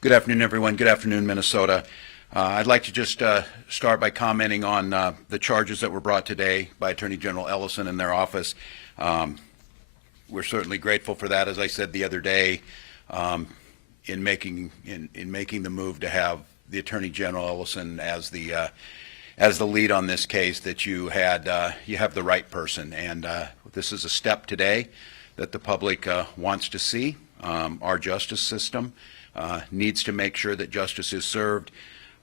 Good afternoon, everyone. Good afternoon, Minnesota. I'd like to just start by commenting on the charges that were brought today by Attorney General Ellison in their office. We're certainly grateful for that, as I said the other day, in making the move to have the Attorney General Ellison as the lead on this case. That you have the right person, and this is a step today that the public wants to see. Our justice system needs to make sure that justice is served.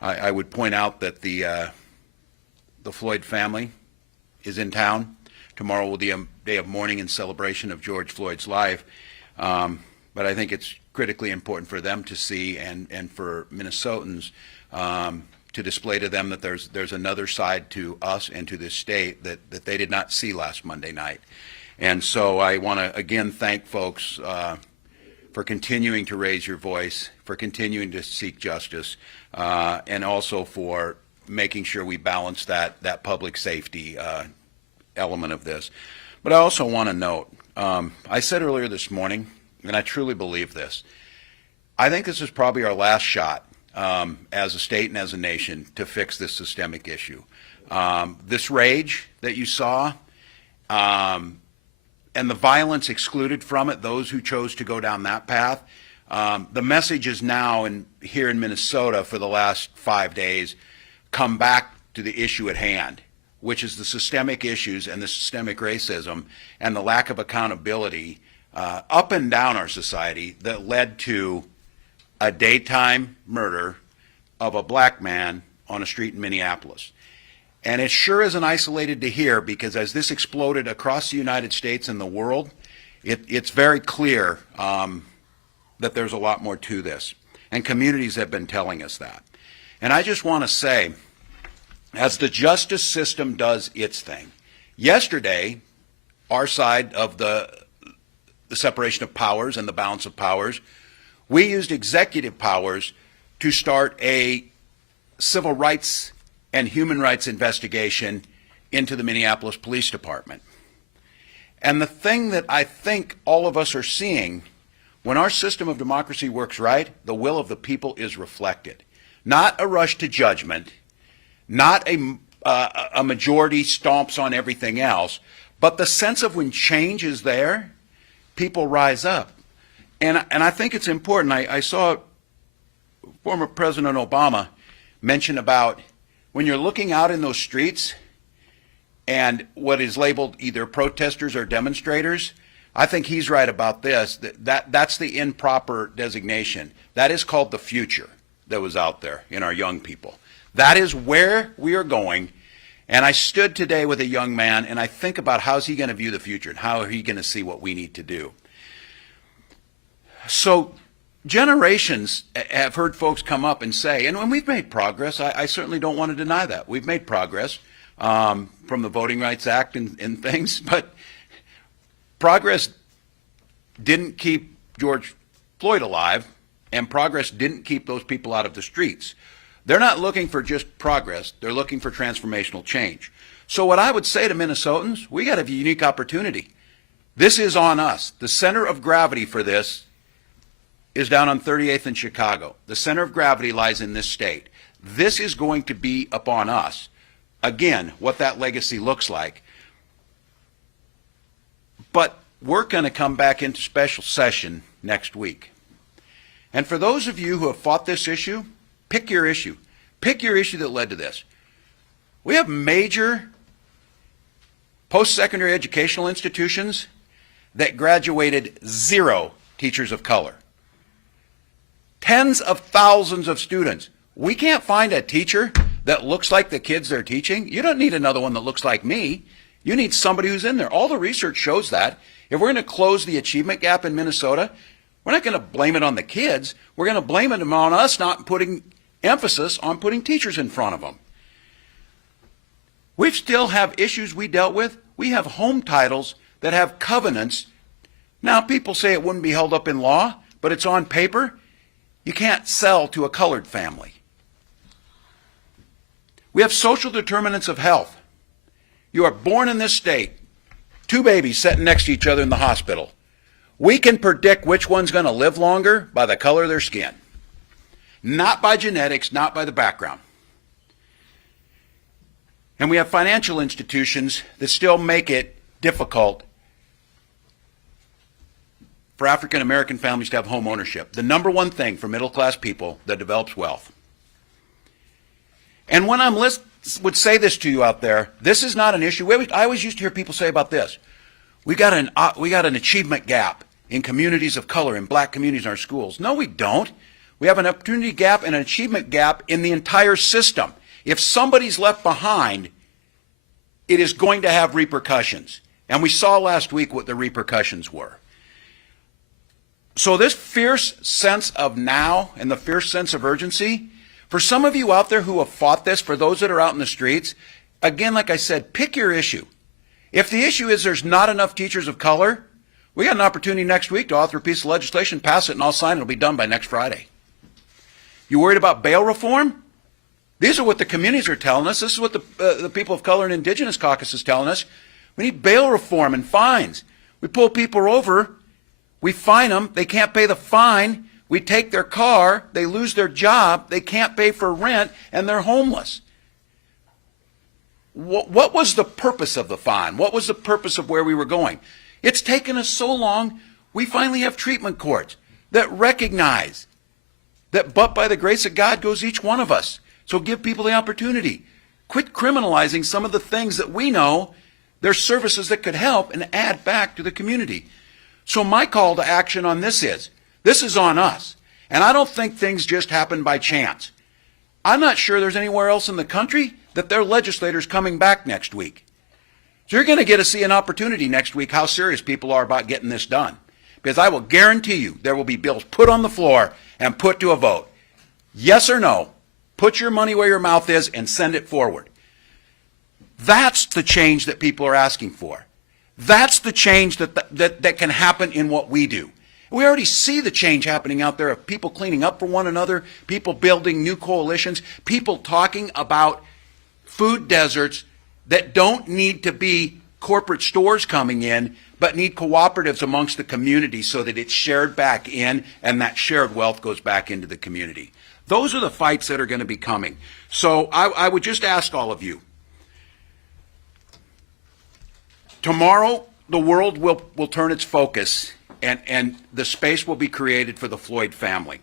I would point out that the Floyd family is in town. Tomorrow will be a day of mourning and celebration of George Floyd's life. But I think it's critically important for them to see, and for Minnesotans to display to them that there's another side to us and to this state that they did not see last Monday night. And so I want to again thank folks for continuing to raise your voice, for continuing to seek justice, and also for making sure we balance that public safety element of this. But I also want to note, I said earlier this morning, and I truly believe this, I think this is probably our last shot as a state and as a nation to fix this systemic issue. This rage that you saw, and the violence excluded from it, those who chose to go down that path, the message is now here in Minnesota for the last 5 days, come back to the issue at hand, which is the systemic issues and the systemic racism and the lack of accountability up and down our society that led to a daytime murder of a black man on a street in Minneapolis. And it sure isn't isolated to here, because as this exploded across the United States and the world, it's very clear that there's a lot more to this. And communities have been telling us that. And I just want to say, as the justice system does its thing, yesterday, our side of the separation of powers and the balance of powers, we used executive powers to start a civil rights and human rights investigation into the Minneapolis Police Department. And the thing that I think all of us are seeing, when our system of democracy works right, the will of the people is reflected. Not a rush to judgment, not a majority stomps on everything else, but the sense of when change is there, people rise up. And I think it's important. I saw former President Obama mention about when you're looking out in those streets and what is labeled either protesters or demonstrators, I think he's right about this. That's the improper designation. That is called the future that was out there in our young people. That is where we are going. And I stood today with a young man, and I think about how's he going to view the future and how are he going to see what we need to do. So generations have heard folks come up and say, and when we've made progress, I certainly don't want to deny that. We've made progress from the Voting Rights Act and things, but progress didn't keep George Floyd alive, and progress didn't keep those people out of the streets. They're not looking for just progress, they're looking for transformational change. So what I would say to Minnesotans, we got a unique opportunity. This is on us. The center of gravity for this is down on 38th in Chicago. The center of gravity lies in this state. This is going to be upon us. Again, what that legacy looks like. But we're going to come back into special session next week. And for those of you who have fought this issue, pick your issue. Pick your issue that led to this. We have major post-secondary educational institutions that graduated 0 teachers of color. Tens of thousands of students. We can't find a teacher that looks like the kids they're teaching. You don't need another one that looks like me. You need somebody who's in there. All the research shows that. If we're going to close the achievement gap in Minnesota, we're not going to blame it on the kids. We're going to blame it on us not putting emphasis on putting teachers in front of them. We still have issues we dealt with. We have home titles that have covenants. Now, people say it wouldn't be held up in law, but it's on paper. You can't sell to a colored family. We have social determinants of health. You are born in this state, 2 babies sitting next to each other in the hospital. We can predict which one's going to live longer by the color of their skin. not by genetics, not by the background. And we have financial institutions that still make it difficult for African American families to have home ownership. The number one thing for middle class people that develops wealth. And when would say this to you out there, this is not an issue. I always used to hear people say about this. We got an achievement gap in communities of color, in black communities in our schools. No, we don't. We have an opportunity gap and an achievement gap in the entire system. If somebody's left behind, it is going to have repercussions. And we saw last week what the repercussions were. So this fierce sense of now and the fierce sense of urgency, for some of you out there who have fought this, for those that are out in the streets, again, like I said, pick your issue. If the issue is there's not enough teachers of color, we got an opportunity next week to author a piece of legislation, pass it, and I'll sign it. It'll be done by next Friday. You worried about bail reform? These are what the communities are telling us. This is what the people of color and indigenous caucus is telling us. We need bail reform and fines. We pull people over, we fine them, they can't pay the fine, we take their car, they lose their job, they can't pay for rent, and they're homeless. What was the purpose of the fine? What was the purpose of where we were going? It's taken us so long, we finally have treatment courts that recognize that but by the grace of God goes each one of us. So give people the opportunity. Quit criminalizing some of the things that we know there's services that could help and add back to the community. So my call to action on this is on us. And I don't think things just happen by chance. I'm not sure there's anywhere else in the country that their legislators coming back next week. So you're going to get to see an opportunity next week how serious people are about getting this done. Because I will guarantee you there will be bills put on the floor and put to a vote. Yes or no, put your money where your mouth is and send it forward. That's the change that people are asking for. That's the change that can happen in what we do. We already see the change happening out there of people cleaning up for one another, people building new coalitions, people talking about food deserts that don't need to be corporate stores coming in, but need cooperatives amongst the community so that it's shared back in and that shared wealth goes back into the community. Those are the fights that are going to be coming. So I would just ask all of you, tomorrow the world will turn its focus and the space will be created for the Floyd family.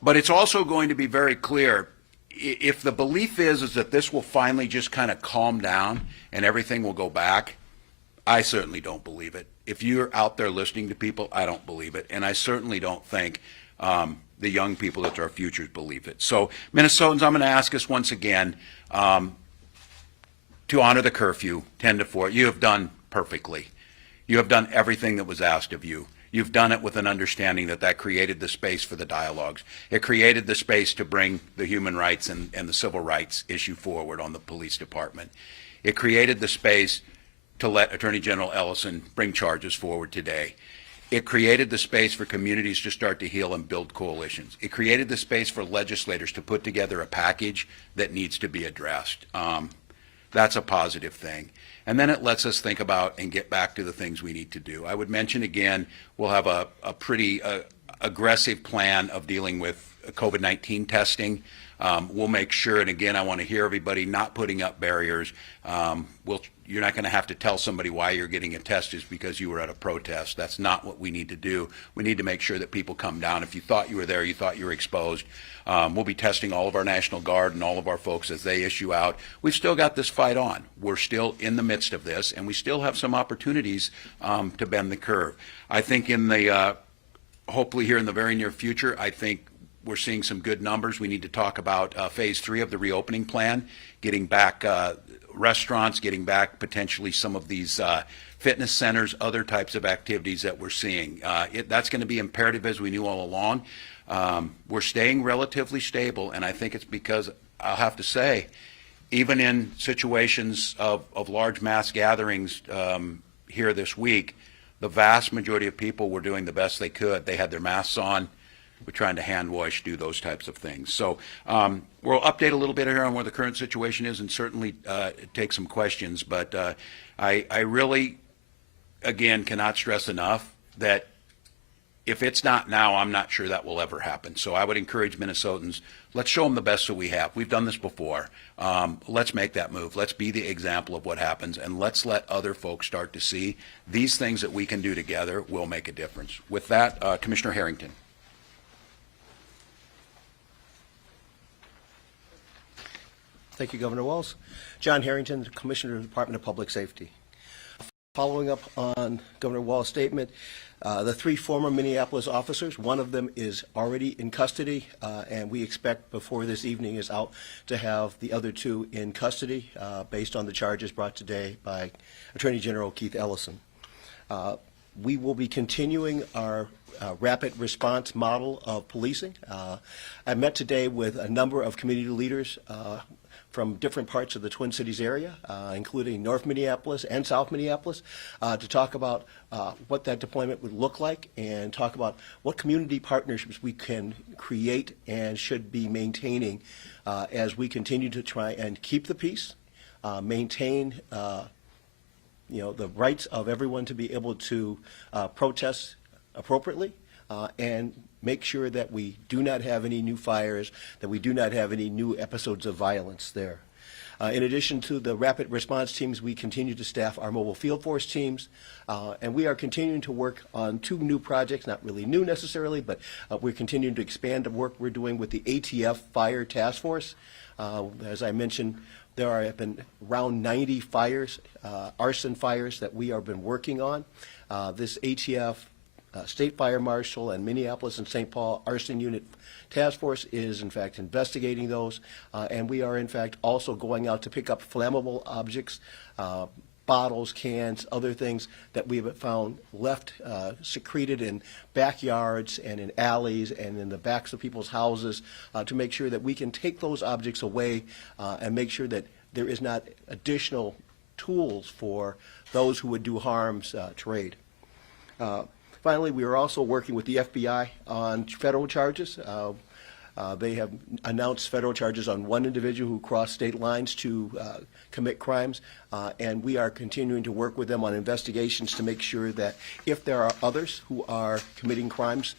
But it's also going to be very clear, if the belief is that this will finally just kind of calm down and everything will go back, I certainly don't believe it. If you're out there listening to people, I don't believe it. And I certainly don't think the young people that are our futures believe it. So Minnesotans, I'm going to ask us once again to honor the curfew, 10 to 4. You have done perfectly. You have done everything that was asked of you. You've done it with an understanding that created the space for the dialogues. It created the space to bring the human rights and the civil rights issue forward on the police department. It created the space to let Attorney General Ellison bring charges forward today. It created the space for communities to start to heal and build coalitions. It created the space for legislators to put together a package that needs to be addressed. That's a positive thing. And then it lets us think about and get back to the things we need to do. I would mention again, we'll have a pretty aggressive plan of dealing with COVID-19 testing. We'll make sure, and again, I want to hear everybody not putting up barriers. You're not going to have to tell somebody why you're getting a test is because you were at a protest. That's not what we need to do. We need to make sure that people come down. If you thought you were there, you thought you were exposed, we'll be testing all of our National Guard and all of our folks as they issue out. We've still got this fight on. We're still in the midst of this, and we still have some opportunities to bend the curve. I think hopefully here in the very near future, I think we're seeing some good numbers. We need to talk about phase 3 of the reopening plan, getting back restaurants, getting back potentially some of these fitness centers, other types of activities that we're seeing. That's going to be imperative, as we knew all along. We're staying relatively stable, and I think it's because, I'll have to say, even in situations of large mass gatherings here this week, the vast majority of people were doing the best they could. They had their masks on. We're trying to hand wash, do those types of things. So we'll update a little bit here on where the current situation is and certainly take some questions. But I really, again, cannot stress enough that if it's not now, I'm not sure that will ever happen. So I would encourage Minnesotans, let's show them the best that we have. We've done this before. Let's make that move. Let's be the example of what happens, and let's let other folks start to see these things that we can do together will make a difference. With that, Commissioner Harrington. Thank you, Governor Walz. John Harrington, Commissioner of the Department of Public Safety. Following up on Governor Walz's statement, the 3 former Minneapolis officers, one of them is already in custody, and we expect before this evening is out to have the other 2 in custody based on the charges brought today by Attorney General Keith Ellison. We will be continuing our rapid response model of policing. I met today with a number of community leaders from different parts of the Twin Cities area, including North Minneapolis and South Minneapolis, to talk about what that deployment would look like and talk about what community partnerships we can create and should be maintaining as we continue to try and keep the peace, maintain the rights of everyone to be able to protest appropriately, and make sure that we do not have any new fires, that we do not have any new episodes of violence there. In addition to the rapid response teams, we continue to staff our mobile field force teams, and we are continuing to work on 2 new projects, not really new necessarily, but we're continuing to expand the work we're doing with the ATF Fire Task Force. As I mentioned, there have been around 90 fires, arson fires that we have been working on. This ATF State Fire Marshal and Minneapolis and St. Paul Arson Unit Task Force is in fact investigating those, and we are in fact also going out to pick up flammable objects, bottles, cans, other things that we have found left secreted in backyards and in alleys and in the backs of people's houses, to make sure that we can take those objects away and make sure that there is not additional tools for those who would do harm's trade. Finally, we are also working with the FBI on federal charges. They have announced federal charges on 1 individual who crossed state lines to commit crimes, and we are continuing to work with them on investigations to make sure that if there are others who are committing crimes,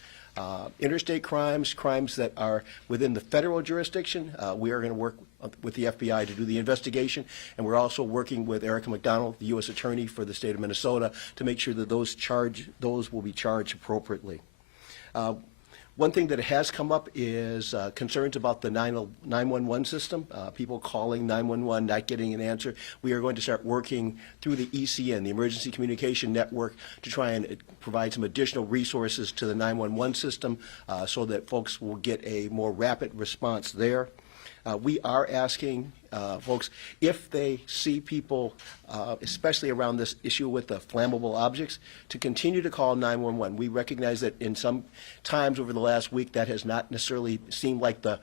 interstate crimes, crimes that are within the federal jurisdiction, we are going to work with the FBI to do the investigation, and we're also working with Erica McDonald, the U.S. Attorney for the state of Minnesota, to make sure that those will be charged appropriately. One thing that has come up is concerns about the 911 system, people calling 911, not getting an answer. We are going to start working through the ECN, the Emergency Communication Network, to try and provide some additional resources to the 911 system so that folks will get a more rapid response there. We are asking folks, if they see people, especially around this issue with the flammable objects, to continue to call 911. We recognize that in some times over the last week that has not necessarily seemed like the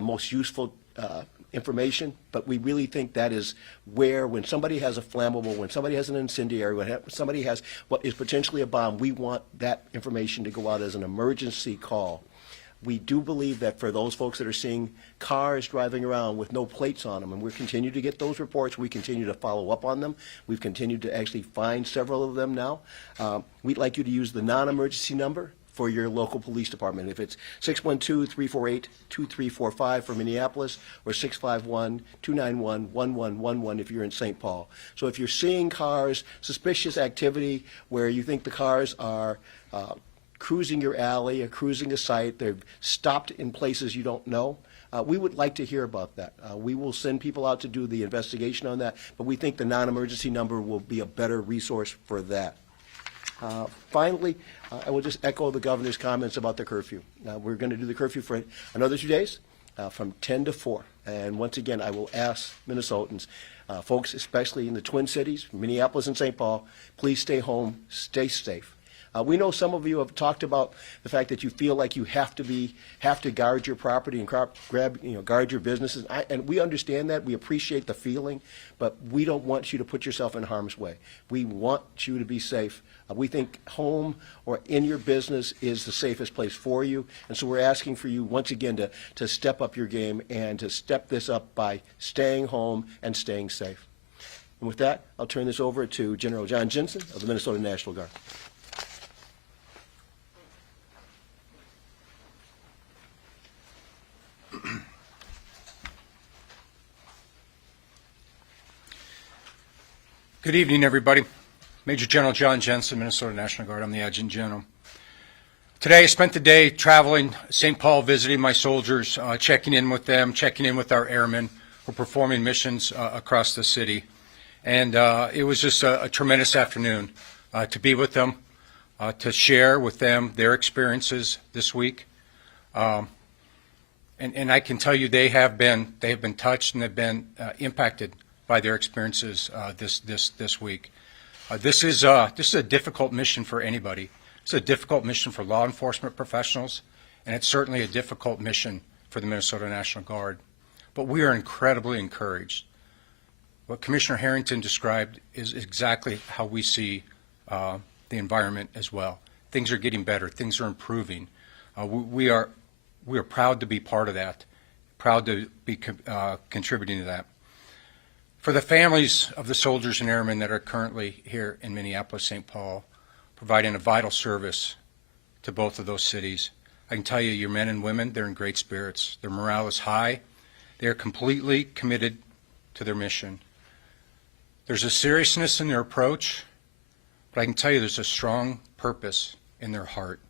most useful information, but we really think that is where, when somebody has a flammable, when somebody has an incendiary, when somebody has what is potentially a bomb, we want that information to go out as an emergency call. We do believe that for those folks that are seeing cars driving around with no plates on them, and we continue to get those reports, we continue to follow up on them. We've continued to actually find several of them now. We'd like you to use the non-emergency number for your local police department. If it's 612-348-2345 for Minneapolis, or 651-291-1111 if you're in St. Paul. So if you're seeing cars, suspicious activity where you think the cars are cruising your alley or cruising a site, they've stopped in places you don't know, we would like to hear about that. We will send people out to do the investigation on that, but we think the non-emergency number will be a better resource for that. Finally, I will just echo the governor's comments about the curfew. We're going to do the curfew for another 2 days, from 10 to 4. And once again, I will ask Minnesotans, folks especially in the Twin Cities, Minneapolis and St. Paul, please stay home, stay safe. We know some of you have talked about the fact that you feel like you have to guard your property and guard your businesses. And we understand that. We appreciate the feeling, but we don't want you to put yourself in harm's way. We want you to be safe. We think home or in your business is the safest place for you. And so we're asking for you once again to step up your game and to step this up by staying home and staying safe. And with that, I'll turn this over to General John Jensen of the Minnesota National Guard. Good evening, everybody. Major General John Jensen, Minnesota National Guard. I'm the Adjutant General. Today, I spent the day traveling St. Paul, visiting my soldiers, checking in with them, checking in with our airmen who are performing missions across the city. And it was just a tremendous afternoon to be with them, to share with them their experiences this week. And I can tell you they have been touched and have been impacted by their experiences this week. This is a difficult mission for anybody. It's a difficult mission for law enforcement professionals, and it's certainly a difficult mission for the Minnesota National Guard. But we are incredibly encouraged. What Commissioner Harrington described is exactly how we see the environment as well. Things are getting better. Things are improving. We are proud to be part of that, proud to be contributing to that. For the families of the soldiers and airmen that are currently here in Minneapolis, St. Paul, providing a vital service to both of those cities, I can tell you, your men and women, they're in great spirits. Their morale is high. They are completely committed to their mission. There's a seriousness in their approach, but I can tell you there's a strong purpose in their heart.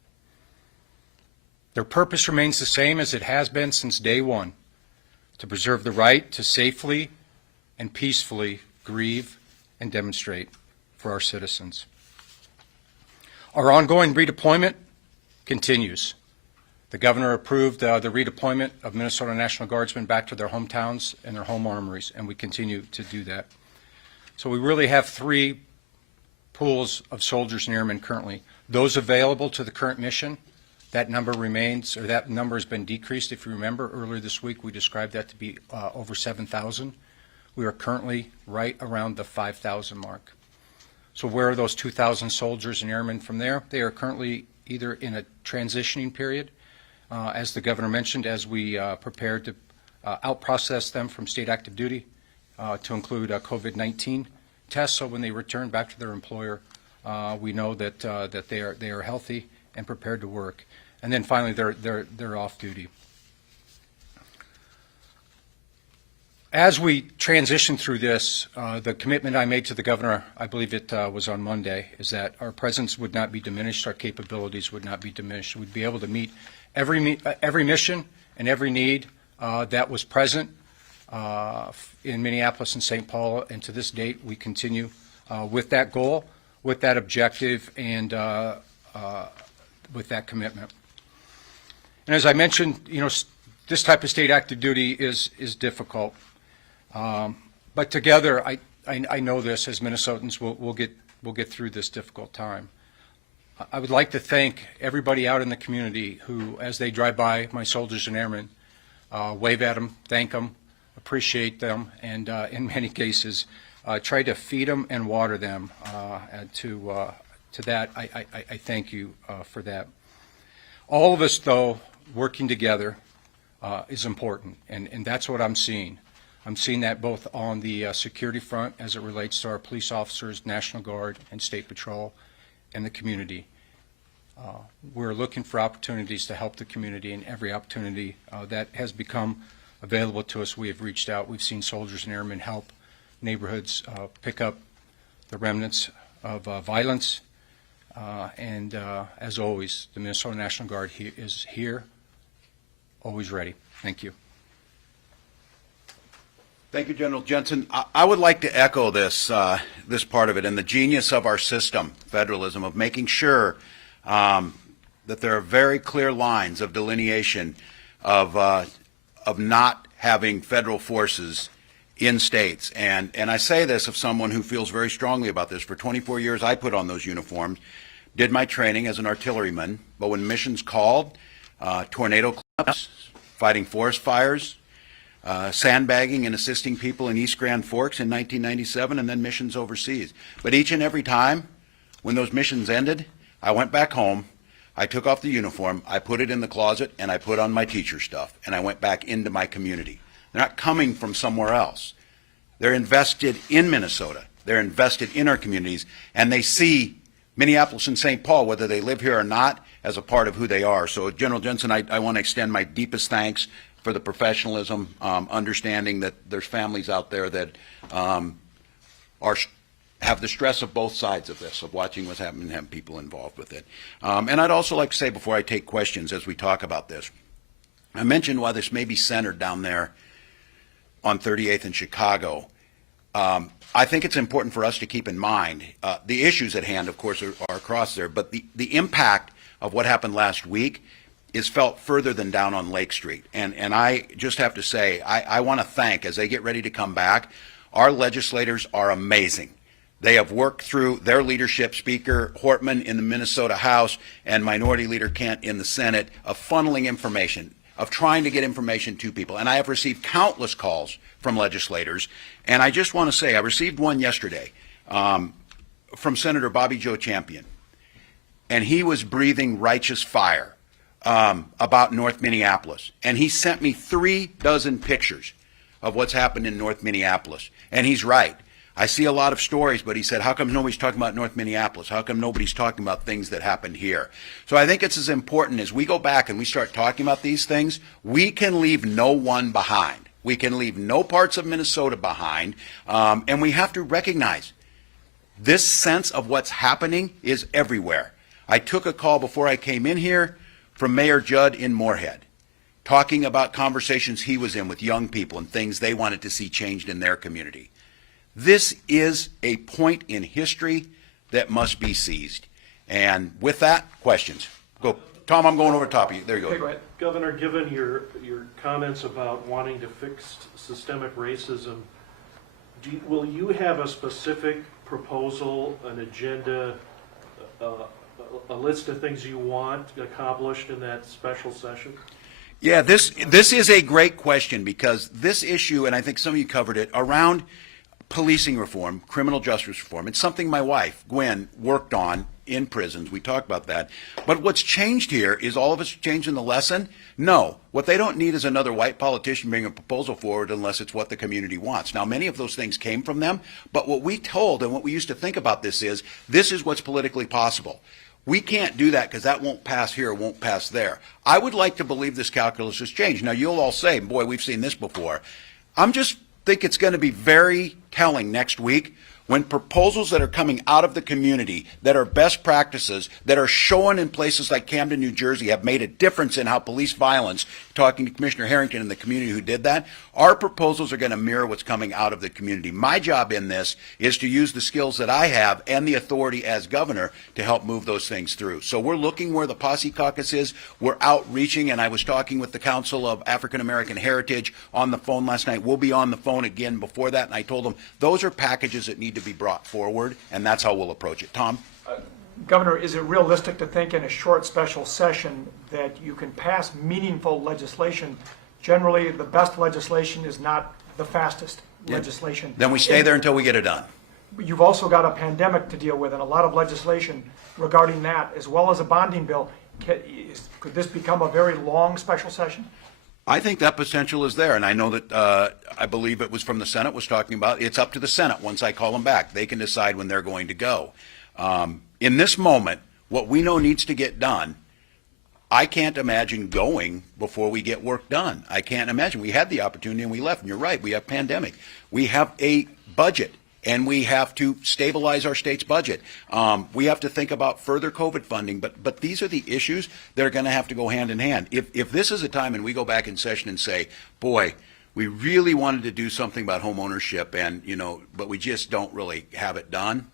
Their purpose remains the same as it has been since day one, to preserve the right to safely and peacefully grieve and demonstrate for our citizens. Our ongoing redeployment continues. The governor approved the redeployment of Minnesota National Guardsmen back to their hometowns and their home armories, and we continue to do that. So we really have three pools of soldiers and airmen currently. Those available to the current mission, that number remains, or that number has been decreased. If you remember, earlier this week we described that to be over 7,000. We are currently right around the 5,000 mark. So where are those 2,000 soldiers and airmen from there? They are currently either in a transitioning period, as the governor mentioned, as we prepare to out-process them from state active duty to include COVID-19 tests. So when they return back to their employer, we know that they are healthy and prepared to work. And then finally, they're off duty. As we transition through this, the commitment I made to the governor, I believe it was on Monday, is that our presence would not be diminished, our capabilities would not be diminished. We'd be able to meet every mission and every need that was present in Minneapolis and St. Paul, and to this date, we continue with that goal, with that objective, and with that commitment. And as I mentioned, this type of state active duty is difficult. But together, I know this, as Minnesotans, we'll get through this difficult time. I would like to thank everybody out in the community who, as they drive by my soldiers and airmen, wave at them, thank them, appreciate them, and in many cases, try to feed them and water them. And to that, I thank you for that. All of us, though, working together is important, and that's what I'm seeing. I'm seeing that both on the security front as it relates to our police officers, National Guard, and State Patrol, and the community. We're looking for opportunities to help the community, and every opportunity that has become available to us, we have reached out. We've seen soldiers and airmen help neighborhoods pick up the remnants of violence. And as always, the Minnesota National Guard is here, always ready. Thank you. Thank you, General Jensen. I would like to echo this part of it, and the genius of our system, federalism, of making sure that there are very clear lines of delineation of not having federal forces in states. And I say this of someone who feels very strongly about this. For 24 years, I put on those uniforms, did my training as an artilleryman, but when missions called, tornado cleanups, fighting forest fires, sandbagging and assisting people in East Grand Forks in 1997, and then missions overseas. But each and every time when those missions ended, I went back home, I took off the uniform, I put it in the closet, and I put on my teacher stuff, and I went back into my community. They're not coming from somewhere else. They're invested in Minnesota. They're invested in our communities, and they see Minneapolis and St. Paul, whether they live here or not, as a part of who they are. So, General Jensen, I want to extend my deepest thanks for the professionalism, understanding that there's families out there that have have the stress of both sides of this, of watching what's happening and having people involved with it. And I'd also like to say, before I take questions as we talk about this, I mentioned why this may be centered down there on 38th in Chicago. I think it's important for us to keep in mind the issues at hand, of course, are across there, but the impact of what happened last week is felt further than down on Lake Street. And I just have to say, I want to thank, as they get ready to come back, our legislators are amazing. They have worked through their leadership, Speaker Hortman in the Minnesota House and Minority Leader Kent in the Senate, of funneling information, of trying to get information to people. And I have received countless calls from legislators. And I just want to say, I received one yesterday from Senator Bobby Joe Champion. And he was breathing righteous fire about North Minneapolis. And he sent me 36 pictures of what's happened in North Minneapolis. And he's right. I see a lot of stories, but he said, how come nobody's talking about North Minneapolis? How come nobody's talking about things that happened here? So I think it's as important as we go back and we start talking about these things, we can leave no one behind. We can leave no parts of Minnesota behind. And we have to recognize this sense of what's happening is everywhere. I took a call before I came in here from Mayor Judd in Moorhead, talking about conversations he was in with young people and things they wanted to see changed in their community. This is a point in history that must be seized. And with that, questions. Go. Tom, I'm going over top of you. There you go. Okay, go ahead. Governor, given your comments about wanting to fix systemic racism, will you have a specific proposal, an agenda, a list of things you want accomplished in that special session? Yeah, this is a great question, because this issue, and I think some of you covered it, around policing reform, criminal justice reform, it's something my wife, Gwen, worked on in prisons. We talked about that. But what's changed here is all of us changing the lesson. No, what they don't need is another white politician bringing a proposal forward unless it's what the community wants. Now, many of those things came from them, but what we told and what we used to think about this is what's politically possible. We can't do that because that won't pass here, won't pass there. I would like to believe this calculus has changed. Now, you'll all say, boy, we've seen this before. I'm just think it's going to be very telling next week when proposals that are coming out of the community that are best practices, that are shown in places like Camden, New Jersey, have made a difference in how police violence, talking to Commissioner Harrington and the community who did that, our proposals are going to mirror what's coming out of the community. My job in this is to use the skills that I have and the authority as governor to help move those things through. So we're looking where the Posse Caucus is. We're outreaching, and I was talking with the Council of African American Heritage on the phone last night. We'll be on the phone again before that, and I told them those are packages that need to be brought forward, and that's how we'll approach it. Tom? Governor, is it realistic to think in a short special session that you can pass meaningful legislation? Generally, the best legislation is not the fastest legislation. Then we stay there until we get it done. You've also got a pandemic to deal with and a lot of legislation regarding that, as well as a bonding bill. Could this become a very long special session? I think that potential is there, and I know that I believe it was from the Senate was talking about it's up to the Senate once I call them back. They can decide when they're going to go. In this moment, what we know needs to get done, I can't imagine going before we get work done. I can't imagine. We had the opportunity and we left, and you're right, we have pandemic. We have a budget, and we have to stabilize our state's budget. We have to think about further COVID funding, but these are the issues that are going to have to go hand in hand. If this is a time and we go back in session and say, boy, we really wanted to do something about home ownership, and but we just don't really have it done,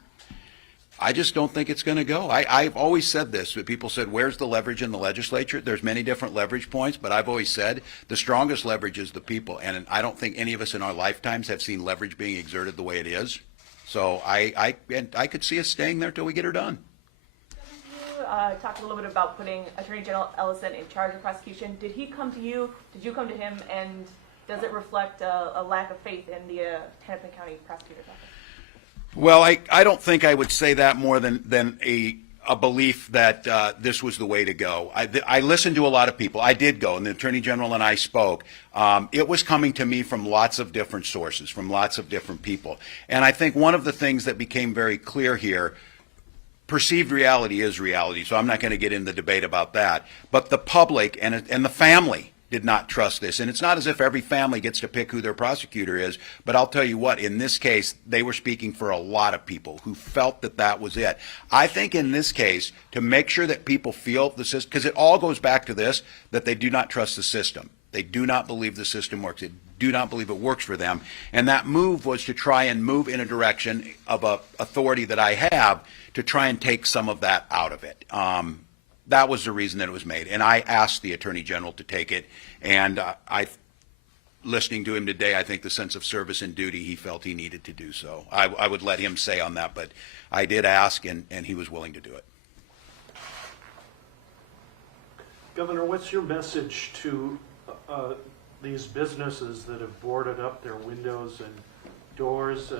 I just don't think it's going to go. I've always said this, but people said, where's the leverage in the legislature? There's many different leverage points, but I've always said the strongest leverage is the people, and I don't think any of us in our lifetimes have seen leverage being exerted the way it is. So I could see us staying there till we get her done. You talked a little bit about putting Attorney General Ellison in charge of prosecution. Did he come to you? Did you come to him? And does it reflect a lack of faith in the Hennepin County Prosecutor's Office? Well, I don't think I would say that more than a belief that this was the way to go. I listened to a lot of people. I did go, and the Attorney General and I spoke. It was coming to me from lots of different sources, from lots of different people. And I think one of the things that became very clear here, perceived reality is reality, so I'm not going to get into the debate about that. But the public and the family did not trust this. And it's not as if every family gets to pick who their prosecutor is, but I'll tell you what, in this case, they were speaking for a lot of people who felt that that was it. I think in this case, to make sure that people feel the system, because it all goes back to this, that they do not trust the system. They do not believe the system works. They do not believe it works for them. And that move was to try and move in a direction of a authority that I have to try and take some of that out of it. That was the reason that it was made. And I asked the Attorney General to take it. And listening to him today, I think the sense of service and duty, he felt he needed to do so. I would let him say on that, but I did ask, and he was willing to do it. Governor, what's your message to these businesses that have boarded up their windows and doors?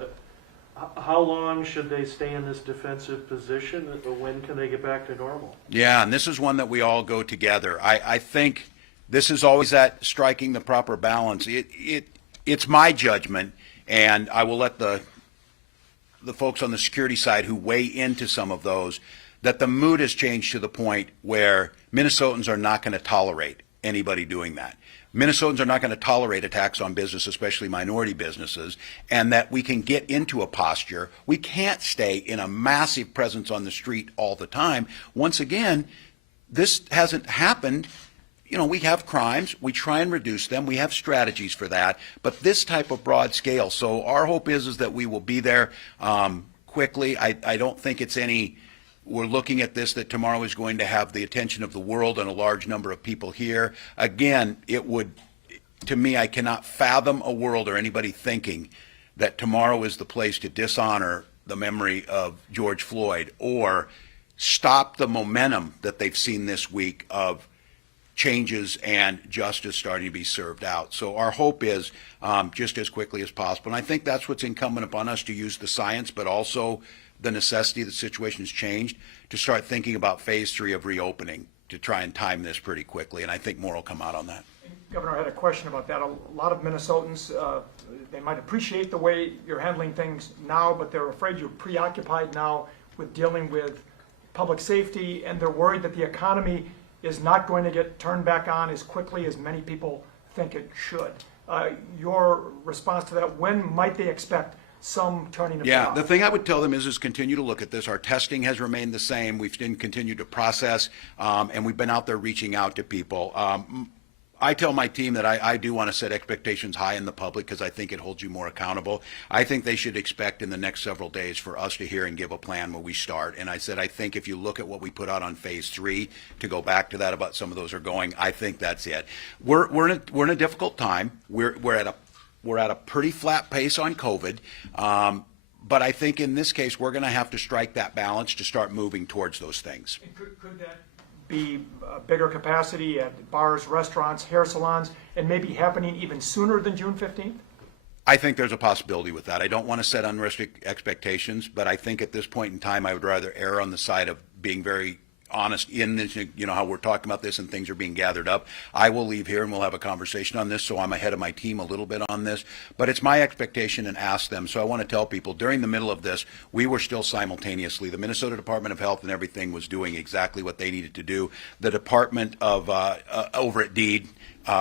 How long should they stay in this defensive position? When can they get back to normal? Yeah, and this is one that we all go together. I think this is always that striking the proper balance. It's my judgment, and I will let the folks on the security side who weigh into some of those, that the mood has changed to the point where Minnesotans are not going to tolerate anybody doing that. Minnesotans are not going to tolerate attacks on business, especially minority businesses, and that we can get into a posture. We can't stay in a massive presence on the street all the time. Once again, this hasn't happened. You know, we have crimes. We try and reduce them. We have strategies for that. But this type of broad scale. So our hope is that we will be there quickly. I don't think it's any... We're looking at this, that tomorrow is going to have the attention of the world and a large number of people here. Again, it would, to me, I cannot fathom a world or anybody thinking that tomorrow is the place to dishonor the memory of George Floyd or stop the momentum that they've seen this week of changes and justice starting to be served out. So our hope is just as quickly as possible. And I think that's what's incumbent upon us, to use the science, but also the necessity, the situation has changed, to start thinking about phase 3 of reopening to try and time this pretty quickly. And I think more will come out on that. Governor, I had a question about that. A lot of Minnesotans, they might appreciate the way you're handling things now, but they're afraid you're preoccupied now with dealing with public safety, and they're worried that the economy is not going to get turned back on as quickly as many people think it should. Your response to that, when might they expect some turning of Yeah, the thing I would tell them is continue to look at this. Our testing has remained the same. We've continued to process, and we've been out there reaching out to people. I tell my team that I do want to set expectations high in the public, because I think it holds you more accountable. I think they should expect in the next several days for us to hear and give a plan when we start. And I said, I think if you look at what we put out on phase 3, to go back to that about some of those are going, I think that's it. We're in a difficult time. We're at a pretty flat pace on COVID, but I think in this case we're going to have to strike that balance to start moving towards those things. Could that be bigger capacity at bars, restaurants, hair salons, and maybe happening even sooner than June 15th? I think there's a possibility with that. I don't want to set unrealistic expectations, but I think at this point in time I would rather err on the side of being very honest in this, you know, how we're talking about this and things are being gathered up. I will leave here and we'll have a conversation on this, so I'm ahead of my team a little bit on this, but it's my expectation and ask them. So I want to tell people, during the middle of this, we were still simultaneously, the Minnesota Department of Health and everything was doing exactly what they needed to do. The Department of over at DEED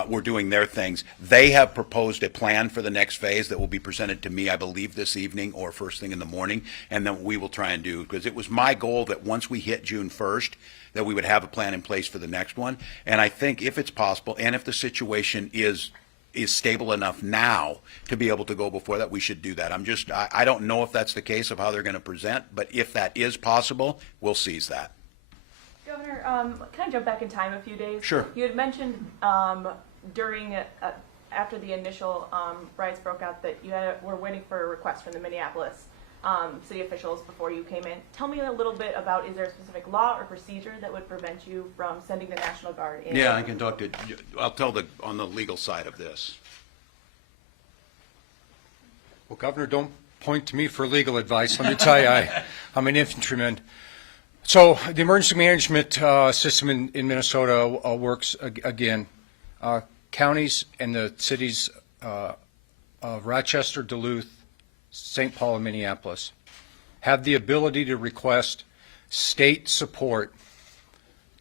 were doing their things. They have proposed a plan for the next phase that will be presented to me, I believe, this evening or first thing in the morning, and then we will try and do, because it was my goal that once we hit June 1st, that we would have a plan in place for the next one. And I think if it's possible, and if the situation is stable enough now to be able to go before that, we should do that. I don't know if that's the case of how they're going to present, but if that is possible, we'll seize that. Governor, can I jump back in time a few days? Sure. You had mentioned after the initial riots broke out that you were waiting for a request from the Minneapolis city officials before you came in. Tell me a little bit about, is there a specific law or procedure that would prevent you from sending the National Guard in? Yeah, I can talk to, I'll tell on the legal side of this. Well, Governor, don't point to me for legal advice. Let me tell you, I'm an infantryman. So the emergency management system in Minnesota works again. Counties and the cities of Rochester, Duluth, St. Paul, and Minneapolis have the ability to request state support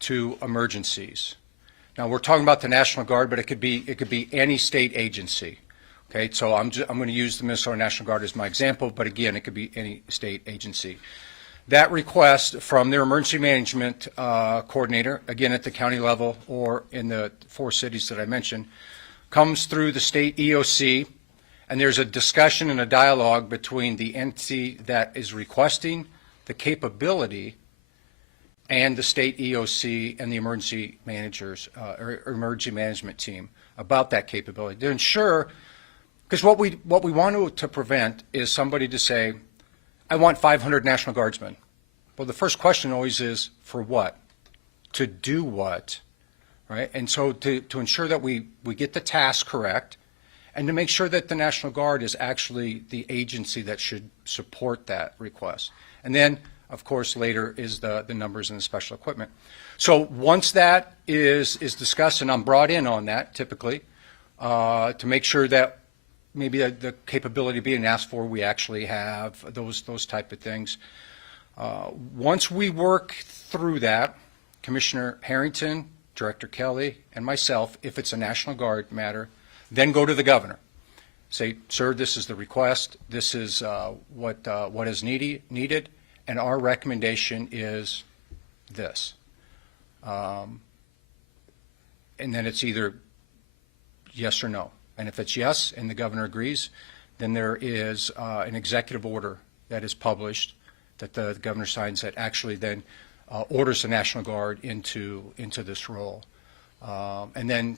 to emergencies. Now, we're talking about the National Guard, but it could be any state agency. Okay, so I'm going to use the Minnesota National Guard as my example, but again, it could be any state agency. That request from their emergency management coordinator, again at the county level or in the 4 cities that I mentioned, comes through the state EOC, and there's a discussion and a dialogue between the entity that is requesting the capability and the state EOC and the emergency managers or emergency management team about that capability to ensure, because what we want to prevent is somebody to say, I want 500 National Guardsmen. Well, the first question always is, for what? To do what? Right? And so to ensure that we get the task correct and to make sure that the National Guard is actually the agency that should support that request. And then, of course, later is the numbers and the special equipment. So once that is discussed, and I'm brought in on that typically, to make sure that maybe the capability being asked for, we actually have those type of things. Once we work through that, Commissioner Harrington, Director Kelly, and myself, if it's a National Guard matter, then go to the governor. Say, sir, this is the request. This is what is needed, and our recommendation is this. And then it's either yes or no. And if it's yes, and the governor agrees, then there is an executive order that is published that the governor signs that actually then orders the National Guard into this role. And then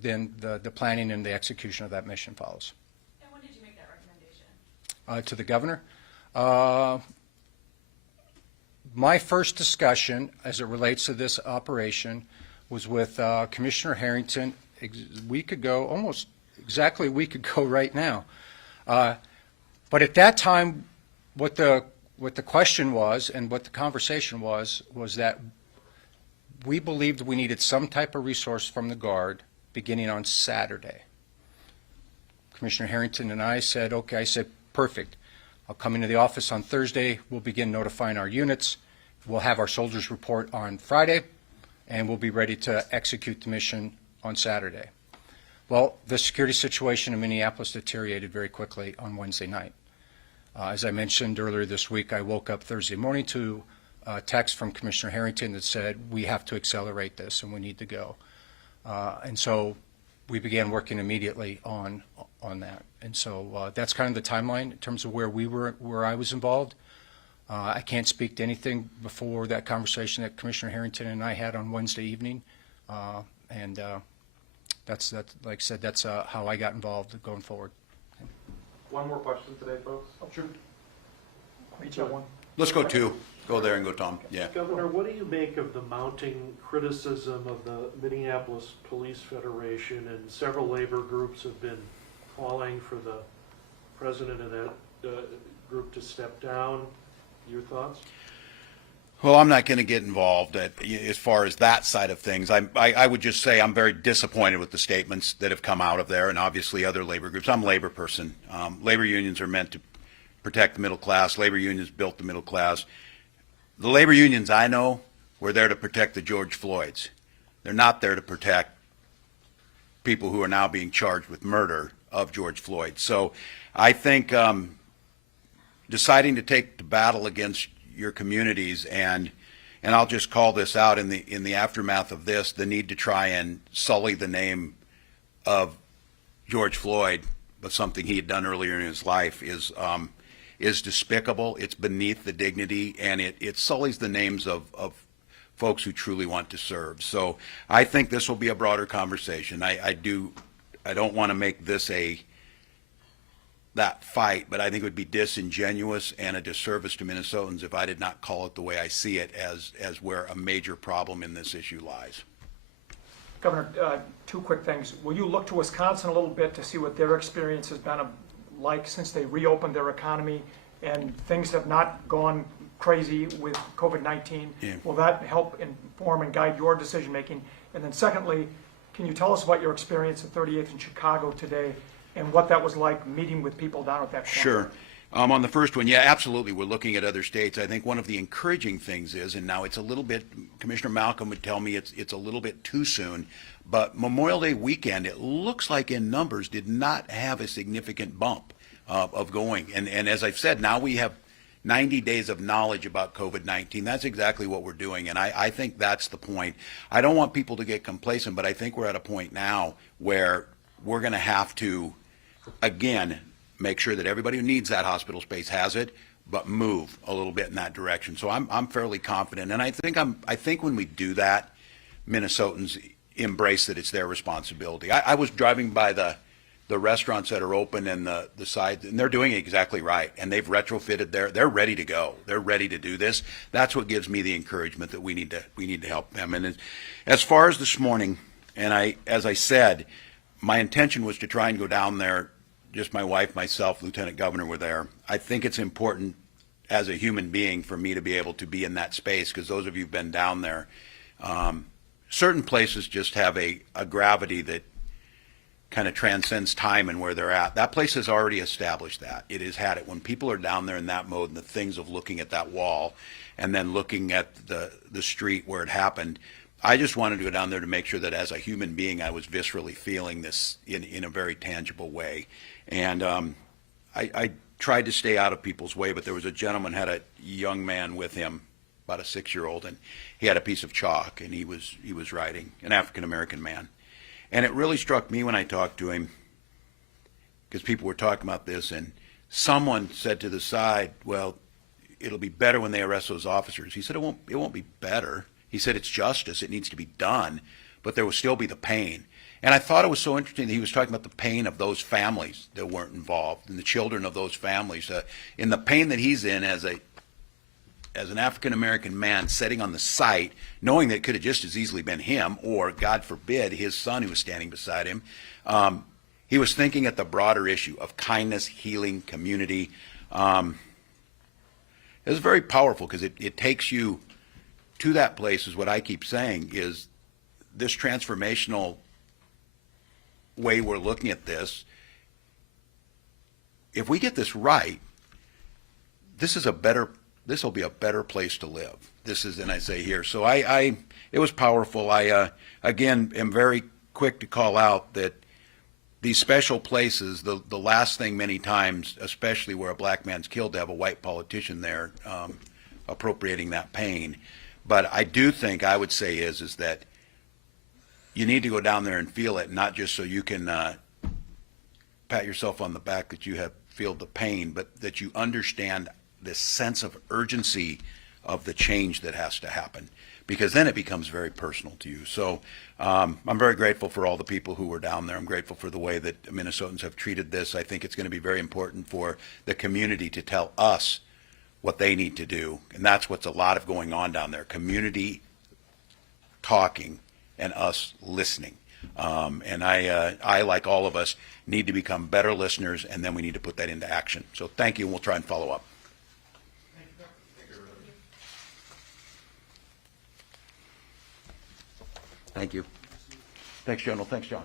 the planning and the execution of that mission follows. And when did you make that recommendation? To the governor. My first discussion as it relates to this operation was with Commissioner Harrington a week ago, almost exactly a week ago right now. But at that time, what the question was and what the conversation was that we believed we needed some type of resource from the Guard beginning on Saturday. Commissioner Harrington and I said, okay, I said, perfect. I'll come into the office on Thursday. We'll begin notifying our units. We'll have our soldiers report on Friday, and we'll be ready to execute the mission on Saturday. Well, the security situation in Minneapolis deteriorated very quickly on Wednesday night. As I mentioned earlier this week, I woke up Thursday morning to a text from Commissioner Harrington that said, we have to accelerate this and we need to go. And so we began working immediately on that. And so that's kind of the timeline in terms of where I was involved. I can't speak to anything before that conversation that Commissioner Harrington and I had on Wednesday evening. That's like I said, that's how I got involved going forward. One more question today, folks. Oh, sure. Each have one. Let's go 2. Go there and go, Tom. Yeah. Governor, what do you make of the mounting criticism of the Minneapolis Police Federation, and several labor groups have been calling for the president of that group to step down? Your thoughts? Well, I'm not going to get involved as far as that side of things. I would just say I'm very disappointed with the statements that have come out of there, and obviously other labor groups. I'm a labor person. Labor unions are meant to protect the middle class. Labor unions built the middle class. The labor unions I know were there to protect the George Floyds. They're not there to protect people who are now being charged with murder of George Floyd. So I think deciding to take the battle against your communities, and I'll just call this out in the aftermath of this, the need to try and sully the name of George Floyd with something he had done earlier in his life is despicable. It's beneath the dignity, and it sullies the names of folks who truly want to serve. So I think this will be a broader conversation. I don't want to make this that fight, but I think it would be disingenuous and a disservice to Minnesotans if I did not call it the way I see it, as where a major problem in this issue lies. Governor, 2 quick things. Will you look to Wisconsin a little bit to see what their experience has been like since they reopened their economy and things have not gone crazy with COVID-19? Yeah. Will that help inform and guide your decision making? And then secondly, can you tell us about your experience at 38th in Chicago today and what that was like meeting with people down at that point? Sure. On the first one, yeah, absolutely. We're looking at other states. I think one of the encouraging things is, and now it's a little bit, Commissioner Malcolm would tell me it's a little bit too soon, but Memorial Day weekend, it looks like in numbers, did not have a significant bump of going. And as I've said, now we have 90 days of knowledge about COVID-19. That's exactly what we're doing, and I think that's the point. I don't want people to get complacent, but I think we're at a point now where we're going to have to, again, make sure that everybody who needs that hospital space has it, but move a little bit in that direction. So I'm fairly confident, and I think when we do that, Minnesotans embrace that it's their responsibility. I was driving by the restaurants that are open and the sides, and they're doing it exactly right, and they've retrofitted they're ready to go. They're ready to do this. That's what gives me the encouragement that we need to help them. And as far as this morning, and as I said, my intention was to try and go down there. Just my wife, myself, Lieutenant Governor were there. I think it's important as a human being for me to be able to be in that space, because those of you who've been down there, certain places just have a gravity that kind of transcends time and where they're at. That place has already established that. It has had it. When people are down there in that mode and the things of looking at that wall and then looking at the street where it happened, I just wanted to go down there to make sure that as a human being I was viscerally feeling this in a very tangible way. And I tried to stay out of people's way, but there was a gentleman had a young man with him, about a 6-year-old, and he had a piece of chalk, and he was writing, an African-American man. And it really struck me when I talked to him, because people were talking about this, and someone said to the side, well, it'll be better when they arrest those officers. He said, it won't be better. He said, it's justice. It needs to be done, but there will still be the pain. And I thought it was so interesting that he was talking about the pain of those families that weren't involved and the children of those families. In the pain that he's in as an African-American man sitting on the site, knowing that it could have just as easily been him or, God forbid, his son who was standing beside him, he was thinking at the broader issue of kindness, healing, community. It was very powerful because it takes you to that place, is what I keep saying, is this transformational way we're looking at this. If we get this right, this will be a better place to live. This is, and I say here, so it was powerful. I again am very quick to call out that these special places, the last thing many times, especially where a black man's killed, to have a white politician there appropriating that pain. But I do think I would say is that you need to go down there and feel it, not just so you can pat yourself on the back that you have feel the pain, but that you understand this sense of urgency of the change that has to happen, because then it becomes very personal to you. So I'm very grateful for all the people who were down there. I'm grateful for the way that Minnesotans have treated this. I think it's going to be very important for the community to tell us what they need to do, and that's what's a lot of going on down there, community talking and us listening. And I, like all of us, need to become better listeners, and then we need to put that into action. So thank you, and we'll try and follow up. Thank you. Thanks, General. Thanks, John.